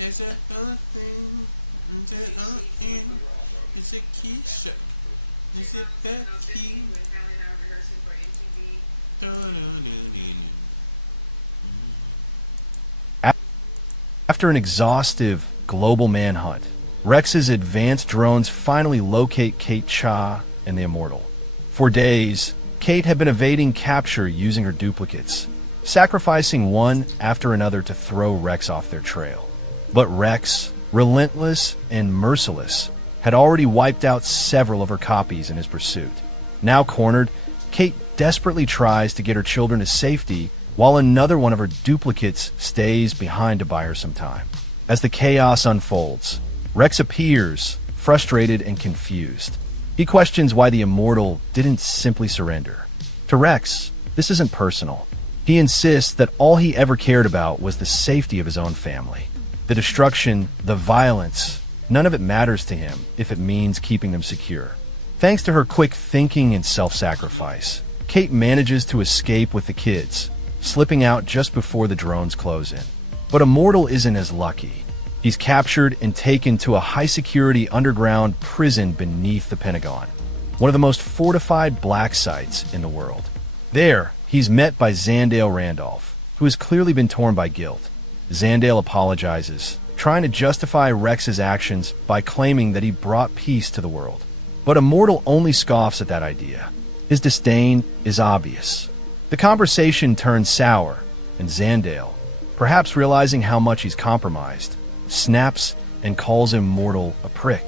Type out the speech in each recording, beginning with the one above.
Is it nothing? Is it nothing? Is it Keisha? Is it Becky? No, no, no, no, no. After an exhaustive global manhunt, Rex's advanced drones finally locate CHiii and the Immortal. For days, Kate had been evading capture using her duplicates, sacrificing one after another to throw Rex off their trail. But Rex, relentless and merciless, had already wiped out several of her copies in his pursuit. Now cornered, Kate desperately tries to get her children to safety while another one of her duplicates stays behind to buy her some time. As the chaos unfolds, Rex appears, frustrated and confused. He questions why the Immortal didn't simply surrender. To Rex, this isn't personal. He insists that all he ever cared about was the safety of his own family. The destruction, the violence, none of it matters to him if it means keeping them secure. Thanks to her quick thinking and self-sacrifice, Kate manages to escape with the kids, slipping out just before the drones close in. But Immortal isn't as lucky. He's captured and taken to a high-security underground prison beneath the Pentagon, one of the most fortified black sites in the world. There, he's met by Zandale Randolph, who has clearly been torn by guilt. Zandale apologizes, trying to justify Rex's actions by claiming that he brought peace to the world. But Immortal only scoffs at that idea. His disdain is obvious. The conversation turns sour, and Zandale, perhaps realizing how much he's compromised, snaps and calls Immortal a prick.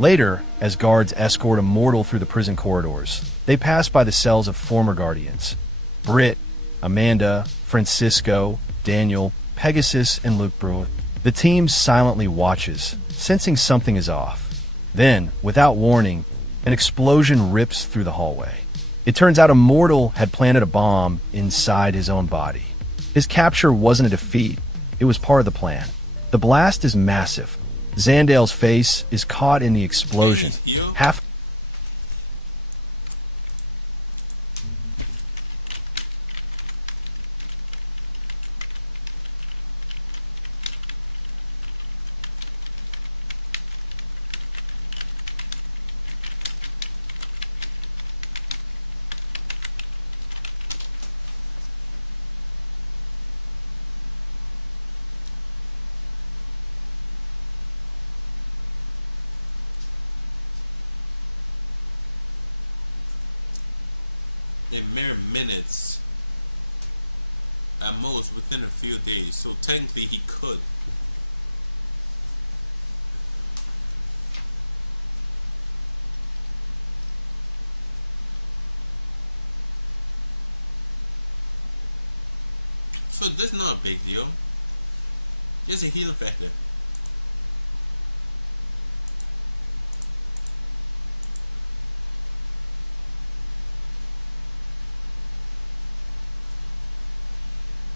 Later, as guards escort Immortal through the prison corridors, they pass by the cells of former Guardians. Britt, Amanda, Francisco, Daniel, Pegasus, and Luke Brewer. The team silently watches, sensing something is off. Then, without warning, an explosion rips through the hallway. It turns out Immortal had planted a bomb inside his own body. His capture wasn't a defeat, it was part of the plan. The blast is massive. Zandale's face is caught in the explosion. Half in mere minutes, at most within a few days, so technically he could. So this is not a big deal. Just a healing factor.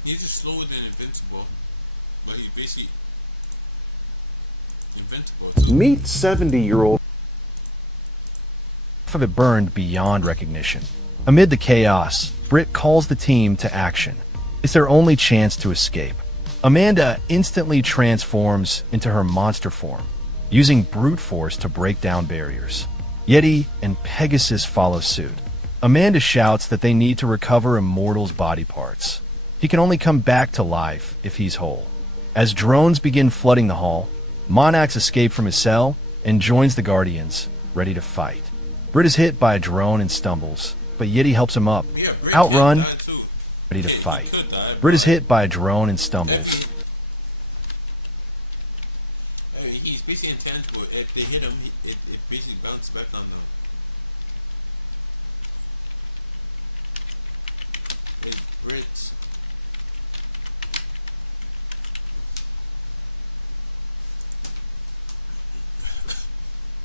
He's just slower than Invincible, but he's basically invincible too. Meet 70-year-old. Half of it burned beyond recognition. Amid the chaos, Britt calls the team to action. It's their only chance to escape. Amanda instantly transforms into her monster form, using brute force to break down barriers. Yeti and Pegasus follow suit. Amanda shouts that they need to recover Immortal's body parts. He can only come back to life if he's whole. As drones begin flooding the hall, Monax escapes from his cell and joins the Guardians, ready to fight. Britt is hit by a drone and stumbles, but Yeti helps him up. Yeah, Britt Outrun, can die too. ready to fight. He could die. Britt is hit by a drone and stumbles. He's basically intangible. If they hit him, it basically bounces back on them. It's Britt.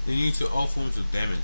Immune to all forms of damage.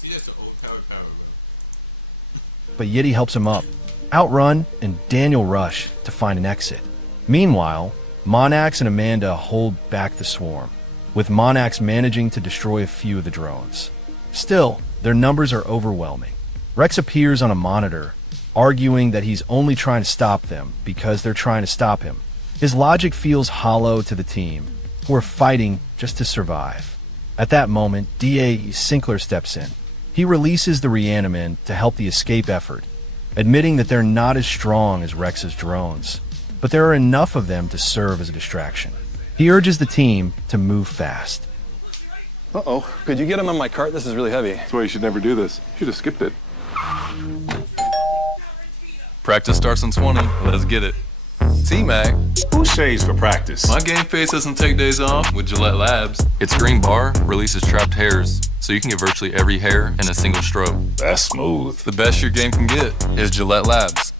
She's just an overpowered power, bro. but Yeti helps him up. Outrun and Daniel rush to find an exit. Meanwhile, Monax and Amanda hold back the swarm, with Monax managing to destroy a few of the drones. Still, their numbers are overwhelming. Rex appears on a monitor, arguing that he's only trying to stop them because they're trying to stop him. His logic feels hollow to the team, who are fighting just to survive. At that moment, DA Sinclair steps in. He releases the reanimin to help the escape effort, admitting that they're not as strong as Rex's drones, but there are enough of them to serve as a distraction. He urges the team to move fast. Uh-oh. Could you get him on my cart? This is really heavy. That's why you should never do this. You should have skipped it. Practice starts in 20. Let's get it. T-Mac. Who shaves for practice? My game face doesn't take days off with Gillette Labs. Its green bar releases trapped hairs, so you can get virtually every hair in a single stroke. That's smooth. The best your game can get is Gillette Labs.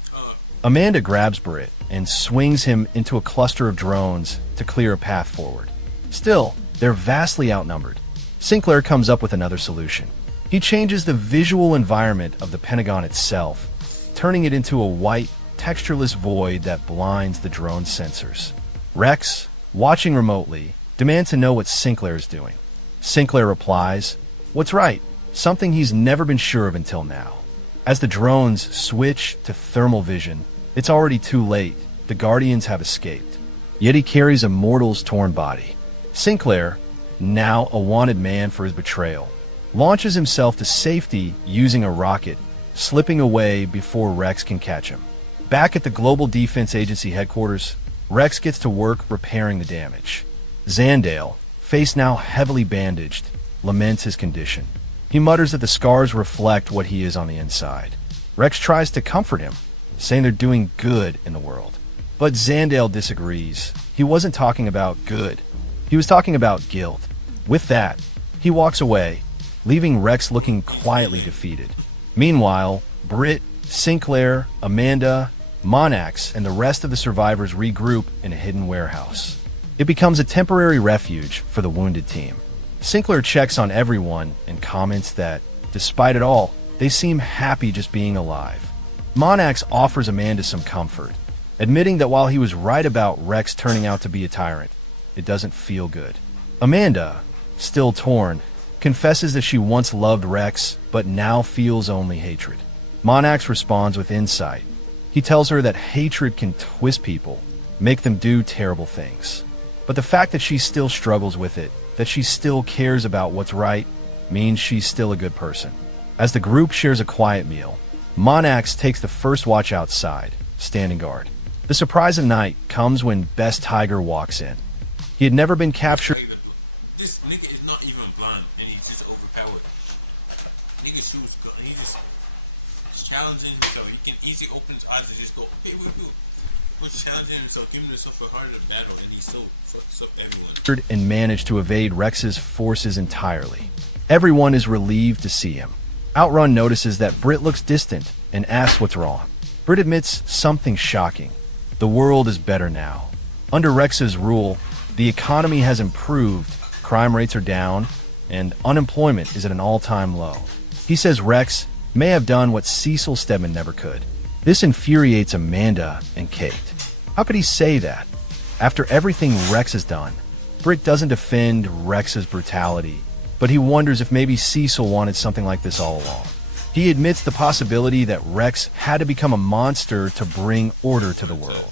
Amanda grabs Britt and swings him into a cluster of drones to clear a path forward. Still, they're vastly outnumbered. Sinclair comes up with another solution. He changes the visual environment of the Pentagon itself, turning it into a white, textureless void that blinds the drone sensors. Rex, watching remotely, demands to know what Sinclair is doing. Sinclair replies, "What's right?" Something he's never been sure of until now. As the drones switch to thermal vision, it's already too late. The Guardians have escaped. Yeti carries a mortal's torn body. Sinclair, now a wanted man for his betrayal, launches himself to safety using a rocket, slipping away before Rex can catch him. Back at the Global Defense Agency headquarters, Rex gets to work repairing the damage. Zandale, face now heavily bandaged, laments his condition. He mutters that the scars reflect what he is on the inside. Rex tries to comfort him, saying they're doing good in the world. But Zandale disagrees. He wasn't talking about good. He was talking about guilt. With that, he walks away, leaving Rex looking quietly defeated. Meanwhile, Britt, Sinclair, Amanda, Monax, and the rest of the survivors regroup in a hidden warehouse. It becomes a temporary refuge for the wounded team. Sinclair checks on everyone and comments that, despite it all, they seem happy just being alive. Monax offers Amanda some comfort, admitting that while he was right about Rex turning out to be a tyrant, it doesn't feel good. Amanda, still torn, confesses that she once loved Rex, but now feels only hatred. Monax responds with insight. He tells her that hatred can twist people, make them do terrible things. But the fact that she still struggles with it, that she still cares about what's right, means she's still a good person. As the group shares a quiet meal, Monax takes the first watch outside, standing guard. The surprise of the night comes when Best Tiger walks in. He had never been captured. This nigga is not even blind, and he's just overpowered. Nigga shoots gun, and he just challenging himself. He can easily open his eyes and just go, hey, was challenging himself, giving himself a harder battle, and he still fucks up everyone. And managed to evade Rex's forces entirely. Everyone is relieved to see him. Outrun notices that Britt looks distant and asks what's wrong. Britt admits something shocking. The world is better now. Under Rex's rule, the economy has improved, crime rates are down, and unemployment is at an all-time low. He says Rex may have done what Cecil Stedman never could. This infuriates Amanda and Kate. How could he say that? After everything Rex has done, Britt doesn't defend Rex's brutality, but he wonders if maybe Cecil wanted something like this all along. He admits the possibility that Rex had to become a monster to bring order to the world,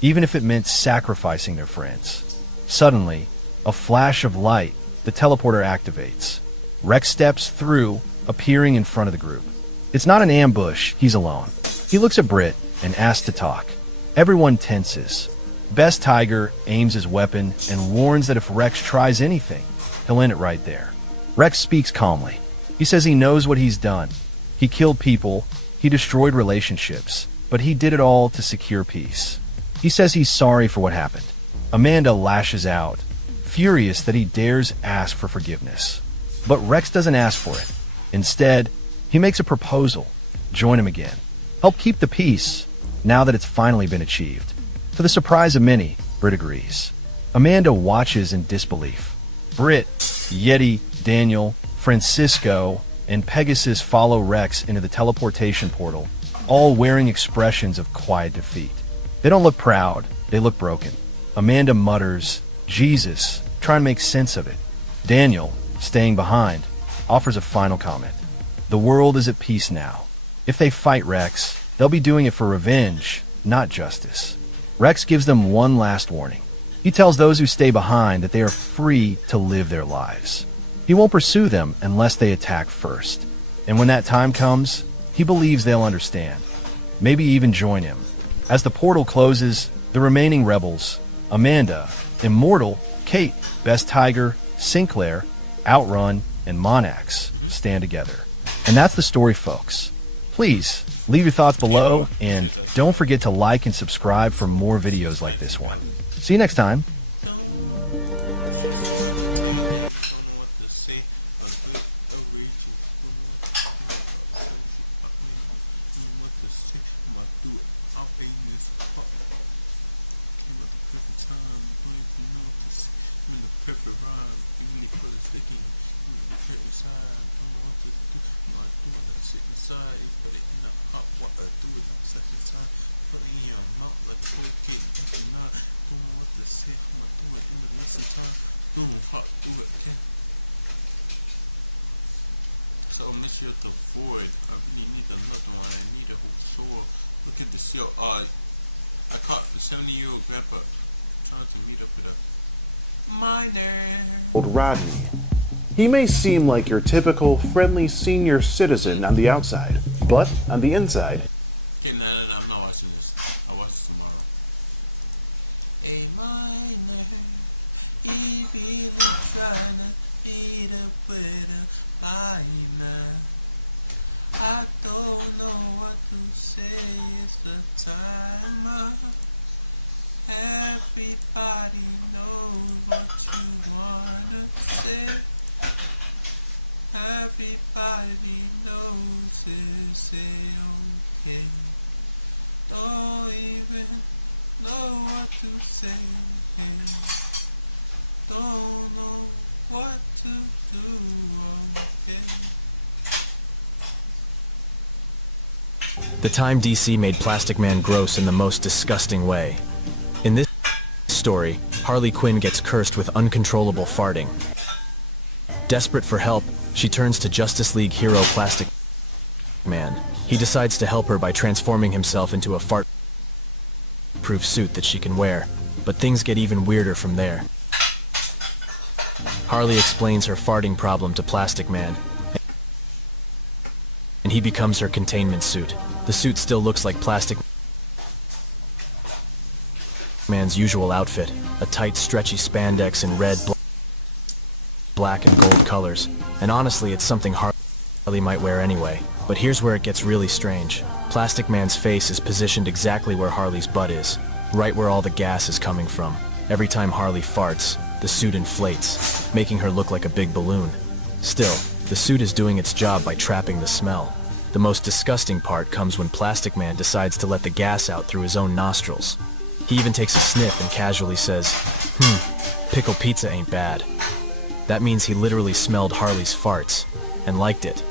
even if it meant sacrificing their friends. Suddenly, a flash of light, the teleporter activates. Rex steps through, appearing in front of the group. It's not an ambush, he's alone. He looks at Britt and asks to talk. Everyone tenses. Best Tiger aims his weapon and warns that if Rex tries anything, he'll end it right there. Rex speaks calmly. He says he knows what he's done. He killed people, he destroyed relationships, but he did it all to secure peace. He says he's sorry for what happened. Amanda lashes out, furious that he dares ask for forgiveness. But Rex doesn't ask for it. Instead, he makes a proposal. Join him again. Help keep the peace, now that it's finally been achieved. To the surprise of many, Britt agrees. Amanda watches in disbelief. Britt, Yeti, Daniel, Francisco, and Pegasus follow Rex into the teleportation portal, all wearing expressions of quiet defeat. They don't look proud, they look broken. Amanda mutters, "Jesus," trying to make sense of it. Daniel, staying behind, offers a final comment. The world is at peace now. If they fight Rex, they'll be doing it for revenge, not justice. Rex gives them one last warning. He tells those who stay behind that they are free to live their lives. He won't pursue them unless they attack first. And when that time comes, he believes they'll understand. Maybe even join him. As the portal closes, the remaining rebels, Amanda, Immortal, Kate, Best Tiger, Sinclair, Outrun, and Monax, stand together. And that's the story, folks. Please, leave your thoughts below, and don't forget to like and subscribe for more videos like this one. See you next time. She's so entertaining, don't know what to say, but good, outrageous, don't know what to say, don't know what to say, I'ma do it, I'll be in this fuck. Came at the perfect time, don't even know what to say, I'm in the perfect rhyme, you really put a stick in, give me the perfect side, don't know what to do, I'ma do it, I sit inside, you put it in the hot water, do it like second time, put it in your mouth like Colgate, that's enough. Don't know what to say, I'ma do it in the lesson time. Doing hot, do it again. So Monsieur the Void, I really need another one. I need a whole sword. Look at this, yo. I caught the 70-year-old grandpa trying to meet up with a minor. Old Rodney. He may seem like your typical friendly senior citizen on the outside, but on the inside. Okay, no, I'm not watching this. I'll watch this tomorrow. A minor, he really tryna meet up with a minor. I don't know what to say, it's the time. Everybody knows what you wanna say. Everybody knows it's okay. Don't even know what to say. Don't know what to do. Okay. The time DC made Plastic Man gross in the most disgusting way. In this story, Harley Quinn gets cursed with uncontrollable farting. Desperate for help, she turns to Justice League hero Plastic Man. He decides to help her by transforming himself into a fart-proof suit that she can wear, but things get even weirder from there. Harley explains her farting problem to Plastic Man, and he becomes her containment suit. The suit still looks like Plastic Man's usual outfit, a tight, stretchy spandex in red, black, and gold colors, and honestly, it's something Harley might wear anyway. But here's where it gets really strange. Plastic Man's face is positioned exactly where Harley's butt is, right where all the gas is coming from. Every time Harley farts, the suit inflates, making her look like a big balloon. Still, the suit is doing its job by trapping the smell. The most disgusting part comes when Plastic Man decides to let the gas out through his own nostrils. He even takes a sniff and casually says, pickle pizza ain't bad. That means he literally smelled Harley's farts, and liked it.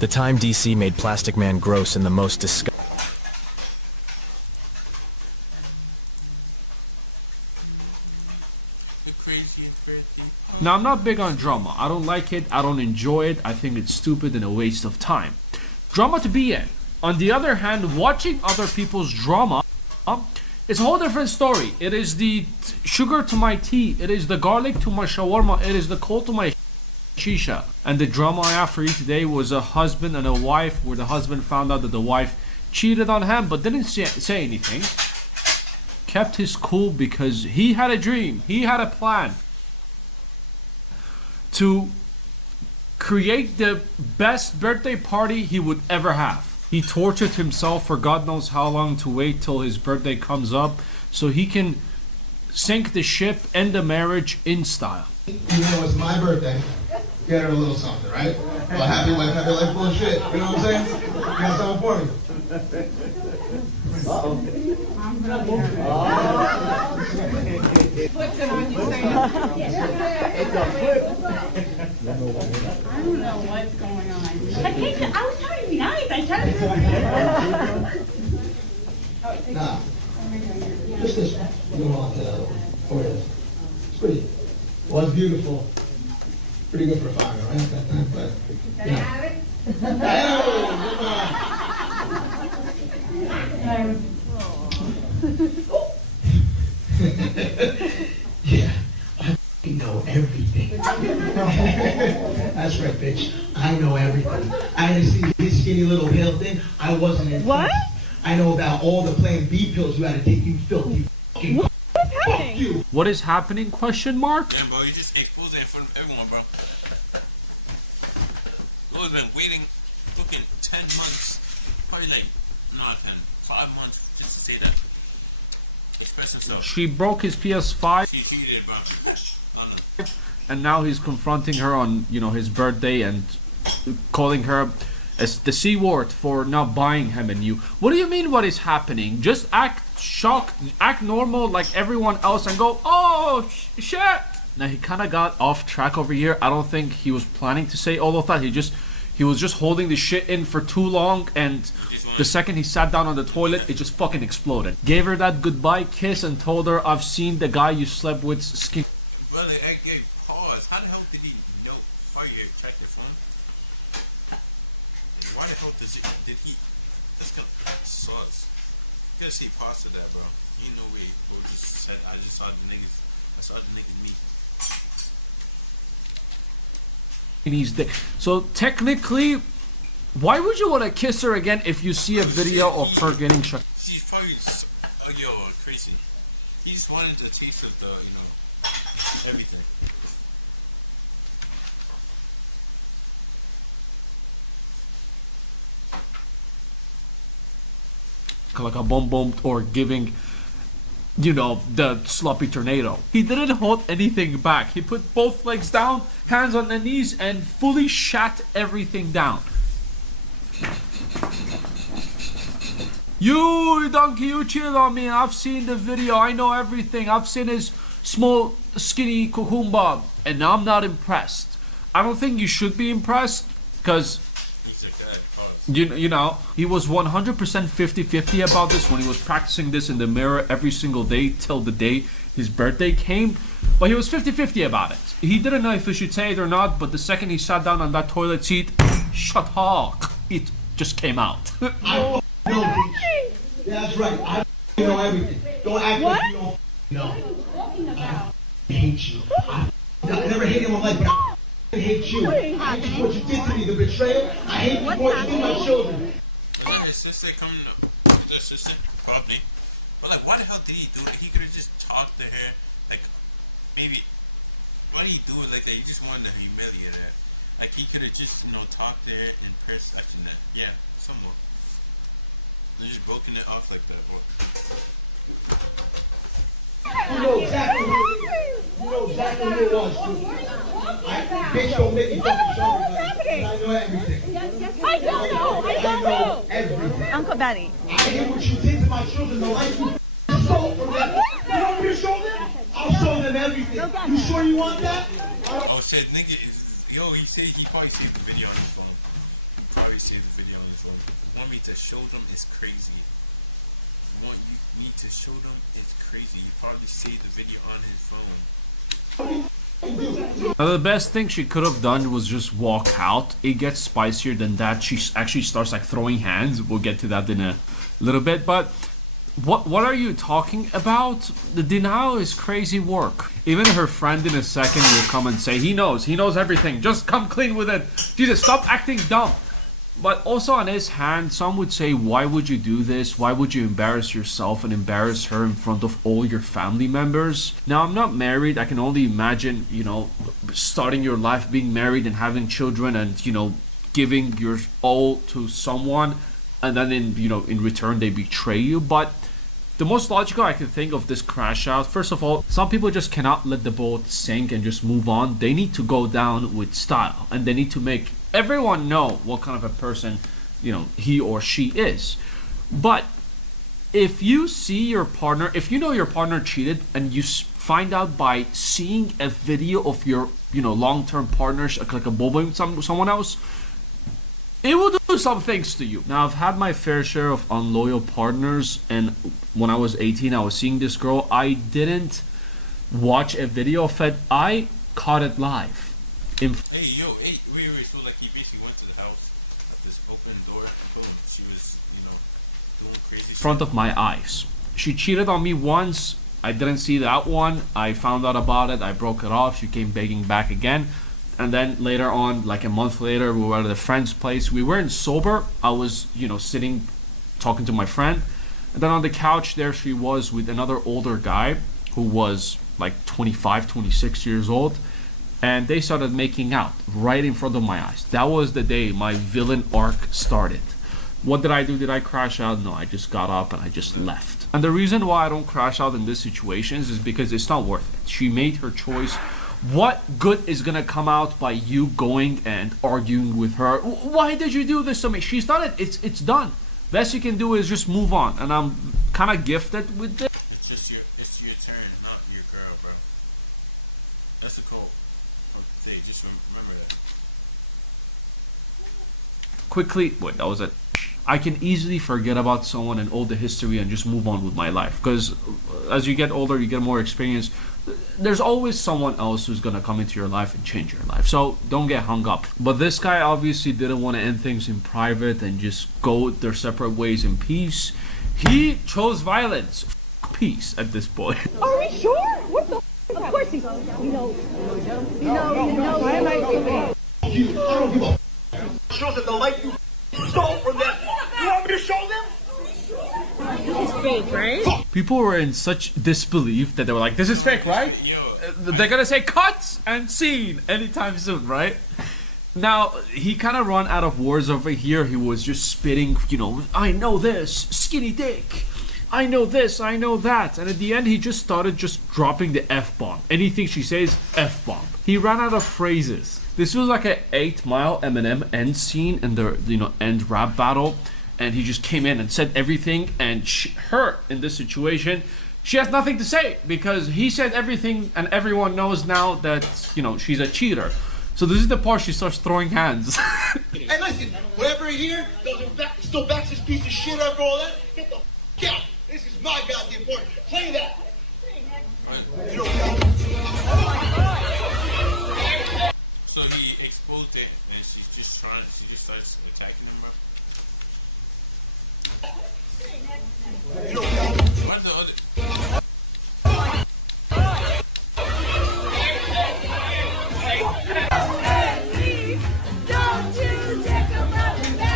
The time DC made Plastic Man gross in the most disgusting. The craziest birthday party. Now, I'm not big on drama. I don't like it. I don't enjoy it. I think it's stupid and a waste of time. Drama to be in. On the other hand, watching other people's drama, it's a whole different story. It is the sugar to my tea. It is the garlic to my shawarma. It is the coal to my shisha. And the drama I have for you today was a husband and a wife, where the husband found out that the wife cheated on him but didn't say anything. Kept his cool because he had a dream. He had a plan to create the best birthday party he would ever have. He tortured himself for God knows how long to wait till his birthday comes up so he can sink the ship, end the marriage in style. You know, it's my birthday. Get her a little something, right? Well, happy life, bullshit. You know what I'm saying? You got something for me. What's going on? don't know what's going on. I was trying to be nice. I tried to Nah. Just this one. You don't want the other one. Or it is. It's pretty. Well, it's beautiful. Pretty good for a father, right? But, you know. Yeah. I know everything. That's right, bitch. I know everything. I didn't see his skinny little pill thing. I wasn't in. What? I know about all the Plan B pills you had to take, you filthy fucking. What is happening? What is happening? Question mark? Damn, bro, you just exposed it in front of everyone, bro. Bro's been waiting fucking 10 months. Probably like, not 10, 5 months just to say that. Express himself. She broke his PS5. She cheated, bro. I don't know. And now he's confronting her on, you know, his birthday and calling her as the C word for not buying him a new. What do you mean what is happening? Just act shocked, act normal like everyone else and go, oh, shit. Now he kind of got off track over here. I don't think he was planning to say all of that. He was just holding the shit in for too long, and the second he sat down on the toilet, it just fucking exploded. Gave her that goodbye kiss and told her, I've seen the guy you slept with skin. Brother, I gave pause. How the hell did he know? Fire check the phone. Why the hell did he? That's kind of sus. You gotta see past that, bro. Ain't no way. Bro just said, I just saw the niggas. I saw the niggas meet. So technically, why would you want to kiss her again if you see a video of her getting shot? She's probably just, crazy. He just wanted a taste of the, everything. Like a bomb or giving, the sloppy tornado. He didn't hold anything back. He put both legs down, hands on the knees, and fully shat everything down. You, donkey, you chill on me. I've seen the video. I know everything. I've seen his small, skinny cucumba, and I'm not impressed. I don't think you should be impressed, because he's a guy, pause. You know, he was 100% 50-50 about this when he was practicing this in the mirror every single day till the day his birthday came. But he was 50-50 about it. He didn't know if he should say it or not, but the second he sat down on that toilet seat, shut up, it just came out. I know, bitch. That's right. I know everything. Don't act like you don't know. I hate you. I never hated anyone like that. I hate you. I hate what you did to me, the betrayal. I hate what you did to my children. Is that his sister coming up? Is that his sister? Probably. But like, why the hell did he do that? He could have just talked to her. Like, maybe. Why did he do it like that? He just wanted to humiliate her. Like, he could have just, talked to her in person. Actually, nah. Yeah, somewhat. And just broken it off like that, bro. You know exactly who it was. Bitch, don't make me fucking sorry. I know everything. I don't know. Everything. Uncle Benny. I hear what you did to my children. The life you stole from them. You want me to show them? I'll show them everything. You sure you want that? Oh shit, nigga. Yo, he probably saved the video on his phone. He probably saved the video on his phone. You want me to show them? It's crazy. Me to show them? It's crazy. He probably saved the video on his phone. Now, the best thing she could have done was just walk out. It gets spicier than that. She actually starts like throwing hands. We'll get to that in a little bit. But what are you talking about? The denial is crazy work. Even her friend in a second will come and say, he knows everything. Just come clean with it. Jesus, stop acting dumb. But also on his hand, some would say, why would you do this? Why would you embarrass yourself and embarrass her in front of all your family members? Now, I'm not married. I can only imagine, starting your life, being married and having children and, giving your all to someone. And then in return, they betray you. But the most logical I can think of this crash out, first of all, some people just cannot let the boat sink and just move on. They need to go down with style. And they need to make everyone know what kind of a person he or she is. But if you see your partner, if you know your partner cheated and you find out by seeing a video of your, long-term partners, like a boba with someone else, it will do some things to you. Now, I've had my fair share of unloyal partners, and when I was 18, I was seeing this girl. I didn't watch a video of it. I caught it live. Wait. So like he basically went to the house at this open door, and boom, she was, doing crazy shit. In front of my eyes. She cheated on me once. I didn't see that one. I found out about it. I broke it off. She came begging back again. And then later on, like a month later, we were at a friend's place. We weren't sober. I was, sitting, talking to my friend. And then on the couch there she was with another older guy who was like 25, 26 years old. And they started making out right in front of my eyes. That was the day my villain arc started. What did I do? Did I crash out? No, I just got up and I just left. And the reason why I don't crash out in these situations is because it's not worth it. She made her choice. What good is gonna come out by you going and arguing with her? Why did you do this to me? She's done it. It's done. Best you can do is just move on. And I'm kind of gifted with this. It's your turn, not your girl, bro. That's the quote. Just remember that. Quickly, wait, that was it. I can easily forget about someone and all the history and just move on with my life. Because as you get older, you get more experience. There's always someone else who's gonna come into your life and change your life. So don't get hung up. But this guy obviously didn't want to end things in private and just go their separate ways in peace. He chose violence. Peace at this point. Are we sure? What the? Of course he. No. Why am I leaving? I don't give a shows that the light you stole from them. You want me to show them? This is fake, right? People were in such disbelief that they were like, "This is fake, right?" They're gonna say "cuts" and "scene" anytime soon, right? Now he kind of run out of words over here. He was just spitting, I know this, skinny dick. I know this, I know that. And at the end, he just started just dropping the F-bomb. Anything she says, F-bomb. He ran out of phrases. This was like an 8 Mile Eminem end scene in the, end rap battle. And he just came in and said everything. And her, in this situation, she has nothing to say. Because he said everything and everyone knows now that, she's a cheater. So this is the part she starts throwing hands. Hey, listen, whatever you hear, still backs this piece of shit after all that. Get the f*** out. This is my goddamn part. Play that. Right. So he exposed it, and she just starts attacking him, bro. What the other?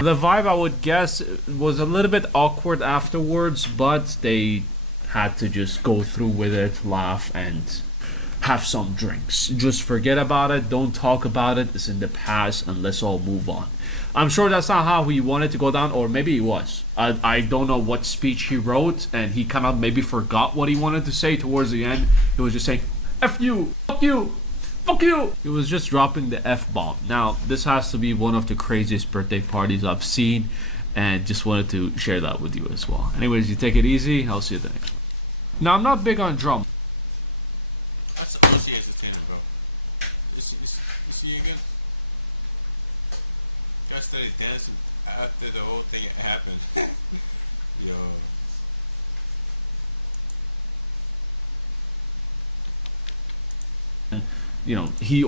The vibe, I would guess, was a little bit awkward afterwards, but they had to just go through with it, laugh, and have some drinks. Just forget about it, don't talk about it, it's in the past, and let's all move on. I'm sure that's not how he wanted to go down, or maybe it was. I don't know what speech he wrote, and he kind of maybe forgot what he wanted to say towards the end. He was just saying, F you, fuck you, fuck you. He was just dropping the F-bomb. Now, this has to be one of the craziest birthday parties I've seen, and just wanted to share that with you as well. Anyways, you take it easy. I'll see you then. Now, I'm not big on drum. That's honestly entertaining, bro. You see again? Guy started dancing after the whole thing happened. Yo. He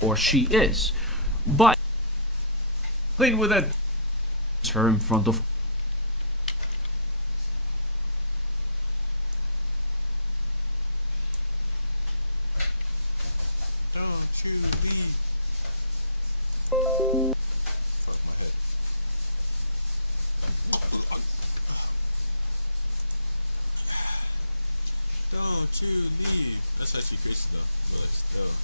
or she is. But playing with it, her in front of. Don't you leave. Fuck my head. Don't you leave. That's actually crazy though, but like still.